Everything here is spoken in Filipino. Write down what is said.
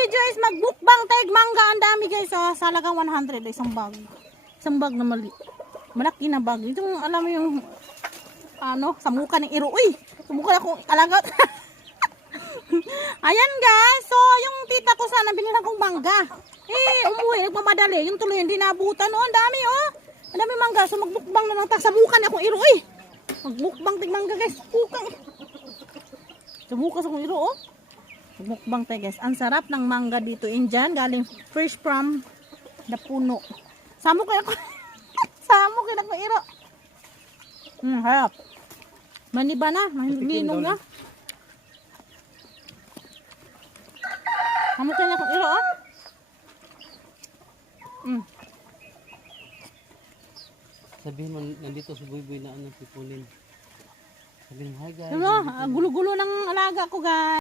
video is magbukbang tayong mangga. Ang dami guys. Sa halagang 100. Isang bag. Isang bag na malaki na bag. Ito alam mo yung samukan ng iro. Uy! Samukan akong alagat. Ayan guys. So yung tita ko sana binilang kong mangga. Umuwi. Nagmamadali. Yung tuloy hindi nabutan. Ang dami Ang dami mangga. So magbukbang na lang. Samukan akong iro. Uy! Magbukbang tayong mangga guys. Samukan akong iro Mukbang tayo guys. Ang sarap ng mangga dito. Indian. Galing fresh from the puno. Samo kayo ko. Samo kayo ko iro. Harap. Maniba na. Maninom na. Samo kayo ko iro Sabihin mo nandito si Buy na pipunin. Sabihin mo, hi guys. Gulo-gulo ng alaga ko guys.